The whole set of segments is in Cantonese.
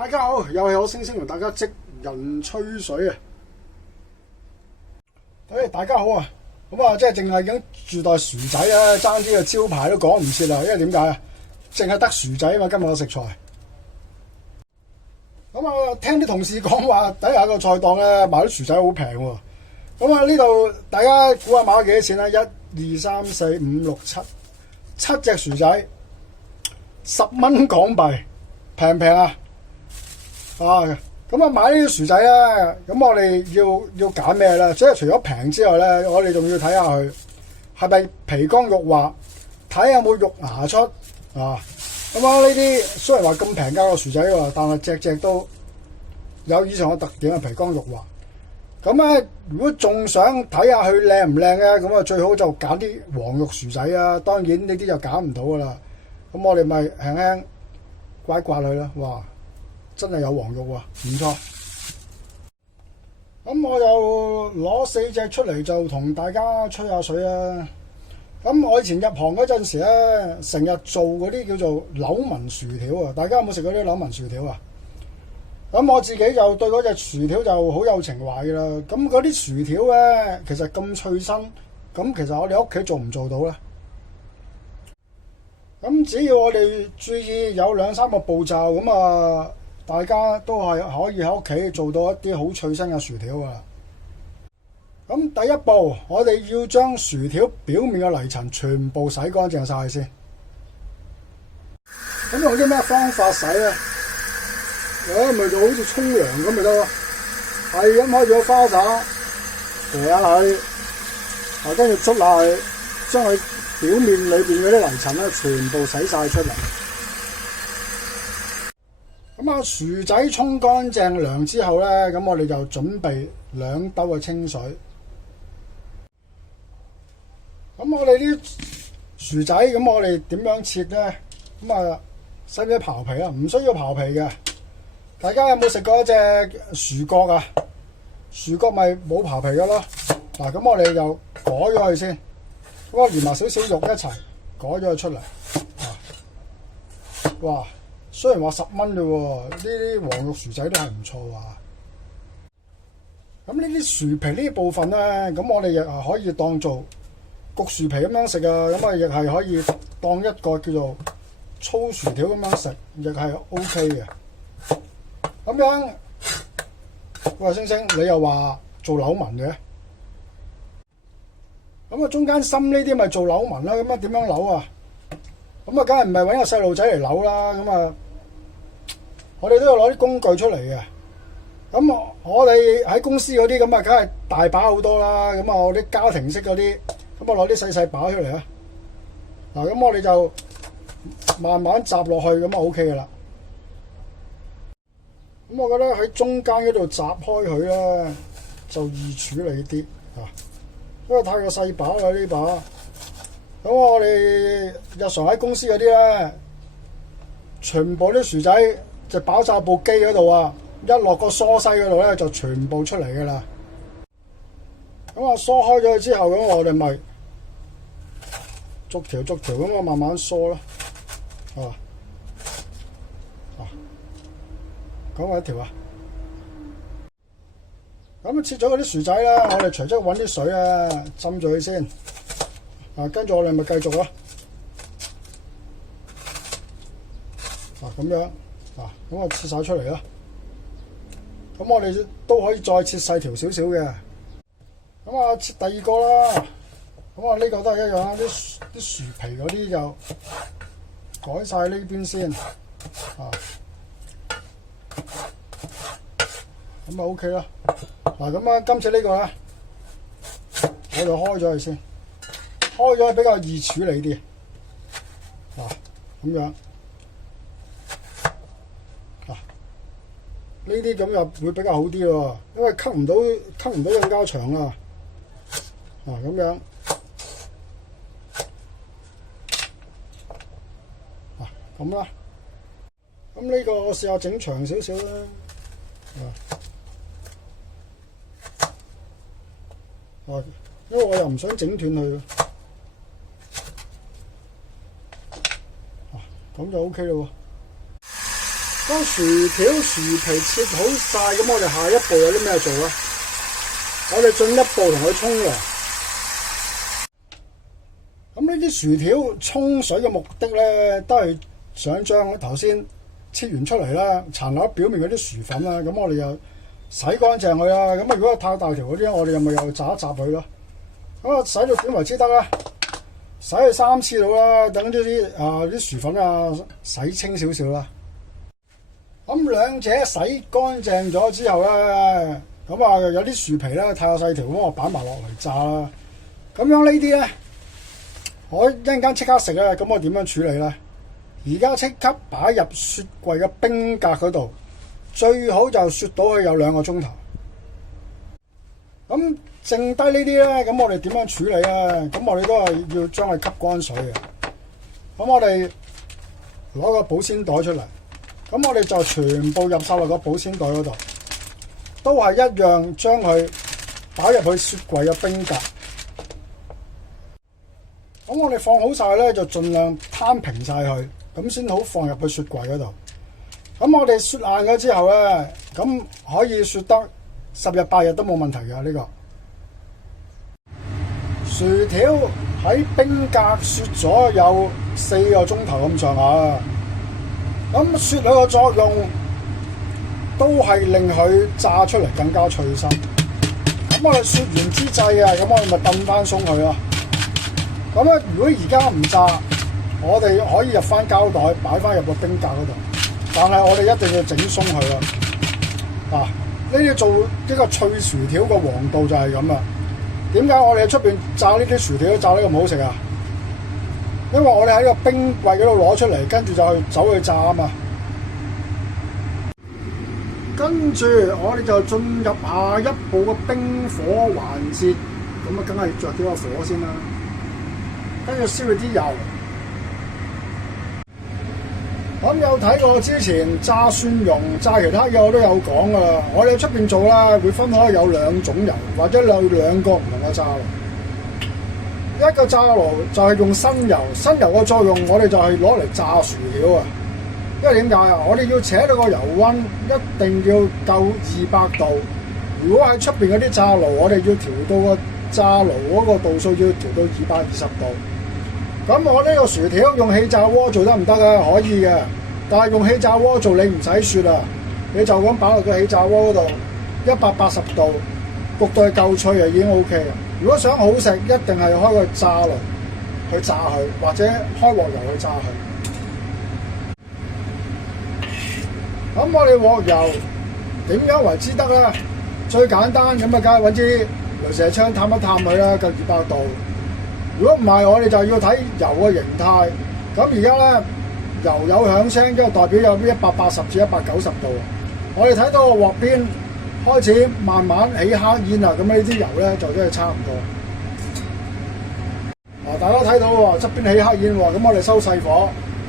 大家好，又係我星星同大家職人吹水啊！大家好啊！咁啊，即係淨係已經住袋薯仔啦，爭啲個招牌都講唔切啦，因為點解啊？淨係得薯仔啊嘛，今日嘅食材。咁啊，聽啲同事講話，底下個菜檔咧賣啲薯仔好平喎。咁啊，呢度大家估下買咗幾多錢啦？1、2、3、4、5、6、7隻薯仔，10蚊港幣，平唔平啊？咁啊買呢啲薯仔咧，咁我哋要揀咩咧？即係除咗平之外咧，我哋仲要睇下佢係咪皮光肉滑，睇下有冇肉芽出啊！咁啊呢啲雖然話咁平價個薯仔喎，但係隻都有以上嘅特點係皮光肉滑。咁咧，如果仲想睇下佢靚唔靚咧，咁啊最好就揀啲黃肉薯仔啊！當然呢啲就揀唔到噶啦。咁我哋咪輕輕刮一刮佢啦。哇！真係有黃肉喎，唔錯。咁我就攞4隻出嚟就同大家吹下水啊！咁我以前入行嗰陣時咧，成日做嗰啲叫做柳紋薯條啊！大家有冇食過啲柳紋薯條啊？咁我自己就對嗰隻薯條就好有情懷㗎啦。咁嗰啲薯條咧，其實咁脆身，咁其實我哋屋企做唔做到咧？咁只要我哋注意有2、3個步驟，咁啊〜大家都係可以喺屋企做到一啲好脆身嘅薯條㗎。咁第一步，我哋要將薯條表面嘅泥塵全部洗乾淨晒先。咁用啲咩方法洗咧？咪就好似沖涼咁咪得咯。係咁開咗個花灑，射下佢，跟住捽下佢，將佢表面裏邊嗰啲泥塵咧全部洗晒出嚟。咁啊，薯仔沖乾淨涼之後咧，咁我哋就準備2兜嘅清水。咁我哋啲薯仔，咁我哋點樣切咧？咁啊，使唔使刨皮啊？唔需要刨皮嘅。大家有冇食過一隻薯角啊？薯角咪冇刨皮噶咯。嗱，咁我哋就改咗佢先，咁我連埋少少肉一齊改咗佢出嚟。哇！雖然話10蚊啫喎，呢啲黃肉薯仔都係唔錯啊！咁呢啲薯皮呢部分咧，咁我哋亦係可以當做焗薯皮咁樣食啊！咁啊，亦係可以當一個叫做粗薯條咁樣食，亦係 OK 嘅。咁樣，喂星星，你又話做柳紋嘅？咁啊，中間心呢啲咪做柳紋啦？咁啊，點樣扭啊？咁啊，梗係唔係揾個細路仔嚟扭啦？咁啊，我哋都要攞啲工具出嚟嘅。咁我哋喺公司嗰啲咁啊，梗係大把好多啦。咁啊，我啲家庭式嗰啲，咁啊攞啲細把出嚟啊。嗱，咁我哋就慢慢揼落去，咁啊 OK 噶啦。咁我覺得喺中間嗰度揼開佢咧，就易處理啲啊，因為太過細把啦呢把。咁我哋日常喺公司嗰啲咧，全部啲薯仔就擺晒部機嗰度啊，一落個梳西嗰度咧就全部出嚟㗎啦。咁啊梳開咗之後，咁我哋咪逐條咁啊慢慢梳咯，講埋一條啊。咁切咗嗰啲薯仔啦，我哋隨即揾啲水啊浸住佢先。跟住我哋咪繼續咯。咁樣，咁我切晒出嚟啦。咁我哋都可以再切細條少少嘅。咁啊，切第2個啦。咁啊，呢個都係一樣啦。啲薯皮嗰啲就改晒呢邊先。咁啊 OK 啦。咁啊，今次呢個咧，我就開咗佢先。開咗比較易處理啲，咁樣，呢啲咁又會比較好啲喎，因為吸唔到更加長啊，咁樣，咁啦，咁呢個我試下整長少少啦，因為我又唔想整斷佢。咁就 OK 咯喎。當薯條薯皮切好晒，咁我哋下一步有啲咩做咧？我哋進一步同佢沖涼。咁呢啲薯條沖水嘅目的咧，都係想將頭先切完出嚟啦，殘留喺表面嗰啲薯粉啦，咁我哋又洗乾淨佢啦。咁啊，如果太大條嗰啲，我哋又咪又炸一炸佢咯。咁啊，洗到點為之得啦？洗佢3次到啦，等啲薯粉啊洗清少少啦。咁兩者洗乾淨咗之後咧，咁啊有啲薯皮咧太細條，咁我擺埋落嚟炸啦。咁樣呢啲咧，我一陣間即刻食咧，咁我點樣處理咧？而家即刻擺入雪櫃嘅冰格嗰度，最好就雪到佢有2個鐘頭。咁剩低呢啲咧，咁我哋點樣處理咧？咁我哋都係要將佢吸乾水嘅。咁我哋攞個保鮮袋出嚟，咁我哋就全部入晒落個保鮮袋嗰度，都係一樣將佢擺入去雪櫃嘅冰格。咁我哋放好晒咧，就盡量攤平晒佢，咁先好放入去雪櫃嗰度。咁我哋雪硬咗之後咧，咁可以雪得10日8日都冇問題嘅呢個。薯條喺冰格雪咗有4個鐘頭咁上下，咁雪佢個作用都係令佢炸出嚟更加脆身。咁我哋雪完之際啊，咁我哋咪燉翻鬆佢咯。咁咧，如果而家唔炸，我哋可以入翻膠袋，擺翻入個冰格嗰度。但係我哋一定要整鬆佢啦。呢啲做呢個脆薯條個黃道就係咁啦。點解我哋喺出邊炸呢啲薯條炸得咁好食啊？因為我哋喺個冰櫃嗰度攞出嚟，跟住就走去炸啊嘛。跟住我哋就進入下一步嘅冰火環節，咁啊，梗係着咗個火先啦。跟住燒佢啲油。咁有睇過之前炸蒜蓉、炸其他嘢我都有講噶啦。我哋出邊做啦，會分開有2種油，或者有2個唔同嘅炸爐。一個炸爐就係用新油，新油嘅作用我哋就係攞嚟炸薯條啊。因為點解啊？我哋要扯到個油溫一定要夠200度。如果喺出邊嗰啲炸爐，我哋要調到個炸爐嗰個度數要調到220度。咁我呢個薯條用氣炸鍋做得唔得啊？可以嘅，但係用氣炸鍋做你唔使雪啊，你就咁擺落個氣炸鍋嗰度，180度焗到佢夠脆啊，已經 OK 啦。如果想好食，一定係開個炸爐去炸佢，或者開鑊油去炸佢。咁我哋鑊油點樣為之得咧？最簡單咁啊，梗係揾支雷射槍探一探佢啦，夠200度。如果唔係，我哋就要睇油嘅形態。咁而家咧，油有響聲，即係代表有180至190度。我哋睇到個鑊邊開始慢慢起黑煙啦，咁呢啲油咧就真係差唔多。大家睇到喎，側邊起黑煙喎，咁我哋收細火，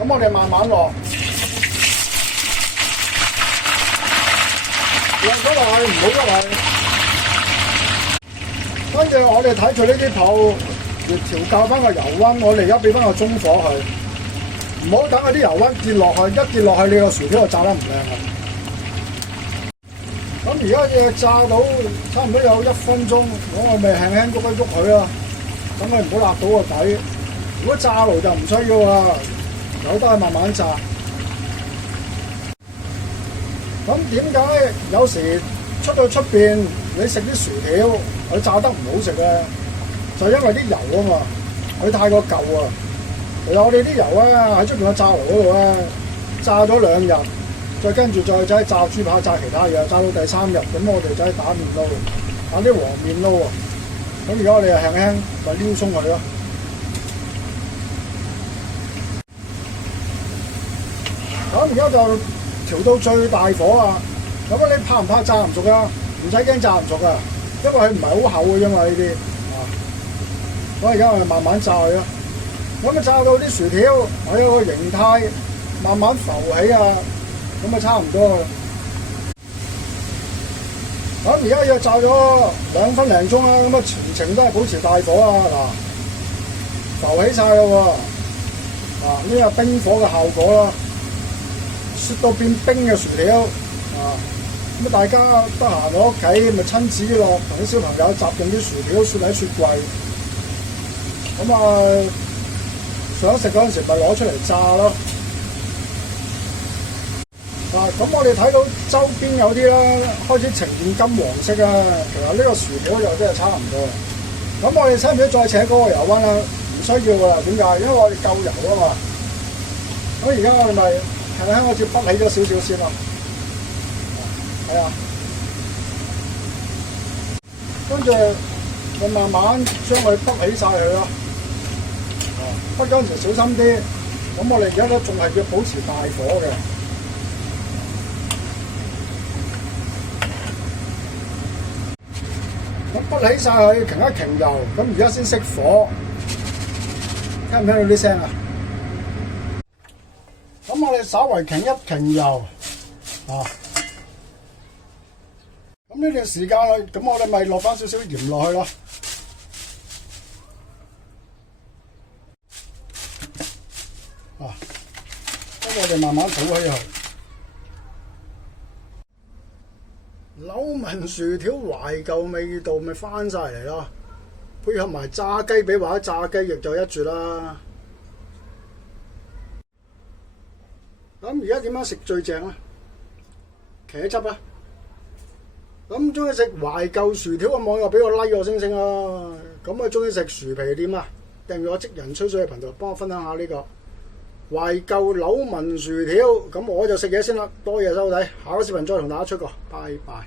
咁我哋慢慢落，落咗落去，唔好喐佢。跟住我哋睇住呢啲泡。要調校翻個油溫，我哋而家俾翻個中火佢，唔好等佢啲油溫跌落去，一跌落去你個薯條就炸得唔靚啊！咁而家嘢炸到差唔多有1分鐘，我咪輕輕喐一喐佢啦，咁你唔好辣到個底。如果炸爐就唔需要啦，由得佢慢慢炸。咁點解有時出到出邊你食啲薯條佢炸得唔好食咧？就因為啲油啊嘛，佢太過舊啊。其實我哋啲油咧喺出邊個炸爐嗰度咧，炸咗2日，再跟住再走去炸豬扒、炸其他嘢，炸到第3日，咁我哋就去打麵撈，打啲黃麵撈啊。咁而家我哋就輕輕就撩鬆佢咯。咁而家就調到最大火啊！咁你怕唔怕炸唔熟啊？唔使驚炸唔熟啊，因為佢唔係好厚嘅啫嘛呢啲。我而家慢慢炸佢啦，咁啊炸到啲薯條我有個形態慢慢浮起啊，咁啊差唔多啦。咁而家又炸咗2分零鐘啦，咁啊全程都係保持大火啊，嗱，浮起晒咯喎，呢個冰火嘅效果啦。雪到變冰嘅薯條啊！咁大家得閒喺屋企咪親子樂，同啲小朋友集定啲薯條雪喺雪櫃。咁啊，想食嗰陣時咪攞出嚟炸咯。咁我哋睇到周邊有啲啦，開始呈現金黃色啦。其實呢個薯條又真係差唔多。咁我哋使唔使再扯嗰個油溫啦？唔需要噶啦。點解？因為我哋夠油啊嘛。咁而家我哋咪輕輕好似滗起咗少少先咯。係啊。跟住我慢慢將佢滗起晒佢咯。滗嗰陣時小心啲。咁我哋而家都仲係要保持大火嘅。咁滗起晒佢，停一停油，咁而家先熄火，聽唔聽到啲聲啊？咁我哋稍為停一停油，咁呢段時間咁我哋咪落翻少少鹽落去咯，咁我哋慢慢倒起佢。柳紋薯條懷舊味道咪翻晒嚟咯，配合埋炸雞髀或者炸雞翼就一絕啦。咁而家點樣食最正咧？茄汁啊！咁中意食懷舊薯條嘅網友俾個 like 我星星啊！咁啊中意食薯皮點啊？訂閱我職人吹水嘅頻道，幫我分享下呢個懷舊柳紋薯條。咁我就食嘢先啦，多謝收睇，下個視頻再同大家出個，拜拜。